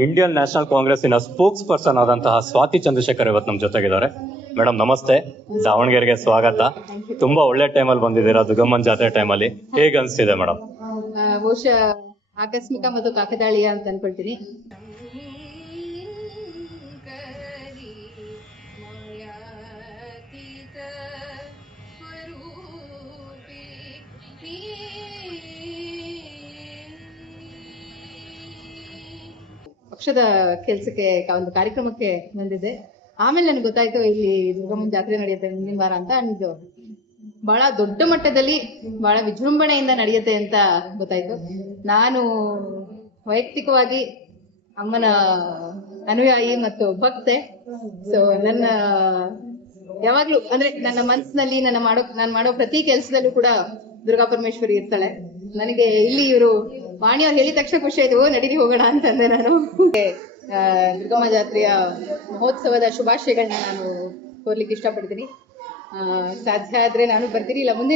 Indian national ಕಾಂಗ್ರೆಸ್ಸಿನ spokes person ಆದಂತಹ ಸ್ವಾತಿ ಚಂದ್ರಶೇಖರ್ ಇವತ್ತು ನಮ್ಮ ಜೊತೆಗಿದ್ದಾರೆ. ಮೇಡಮ್ ನಮಸ್ತೆ, ದಾವಣಗೆರೆಗೆ ಸ್ವಾಗತ. ತುಂಬಾ ಒಳ್ಳೆ ಟೈಮಲ್ಲಿ ಬಂದಿದ್ದೀರಾ, ದುರ್ಗಮ್ಮನ್ ಜಾತ್ರೆ ಟೈಮಲ್ಲಿ. ಹೇಗೆ ಅನಿಸ್ತಿದೆ ಮೇಡಮ್? ಬಹುಶಃ ಆಕಸ್ಮಿಕ ಮತ್ತು ಕಾಕತಾಳೀಯ ಅಂತ ಅನ್ಕೊಳ್ತೀನಿ. ಪಕ್ಷದ ಕೆಲಸಕ್ಕೆ ಒಂದು ಕಾರ್ಯಕ್ರಮಕ್ಕೆ ಬಂದಿದ್ದೆ. ಆಮೇಲೆ ನನಗೆ ಗೊತ್ತಾಯ್ತು ಇಲ್ಲಿ ದುರ್ಗಮ್ಮನ ಜಾತ್ರೆ ನಡೆಯುತ್ತೆ ಮುಂದಿನ ವಾರ ಅಂತ. ಅಂದು ಬಹಳ ದೊಡ್ಡ ಮಟ್ಟದಲ್ಲಿ ಬಹಳ ವಿಜೃಂಭಣೆಯಿಂದ ನಡೆಯುತ್ತೆ ಅಂತ ಗೊತ್ತಾಯ್ತು. ನಾನು ವೈಯಕ್ತಿಕವಾಗಿ ಅಮ್ಮನ ಅನುಯಾಯಿ ಮತ್ತು ಭಕ್ತೆ. ಸೊ ನನ್ನ ಯಾವಾಗ್ಲೂ ಅಂದ್ರೆ ನನ್ನ ಮನಸ್ಸಿನಲ್ಲಿ ನಾನು ಮಾಡೋ ಪ್ರತಿ ಕೆಲಸದಲ್ಲೂ ಕೂಡ ದುರ್ಗಾ ಪರಮೇಶ್ವರಿ ಇರ್ತಾಳೆ. ನನಗೆ ಇಲ್ಲಿ ಇವರು ವಾಣಿಯವ್ರು ಹೇಳಿದ ತಕ್ಷಣ ಖುಷಿ ಆಯ್ತು, ನಡೀರಿ ಹೋಗೋಣ ಅಂತಂದೆ ನಾನು. ದುರ್ಗಮ್ಮ ಜಾತ್ರೆಯ ಮಹೋತ್ಸವದ ಶುಭಾಶಯಗಳನ್ನ ನಾನು ಕೋರ್ಲಿಕ್ಕೆ ಇಷ್ಟಪಡ್ತೀನಿ. ಸಾಧ್ಯ ಆದ್ರೆ ನಾನು ಬರ್ತೀನಿ, ಇಲ್ಲ ಮುಂದಿನ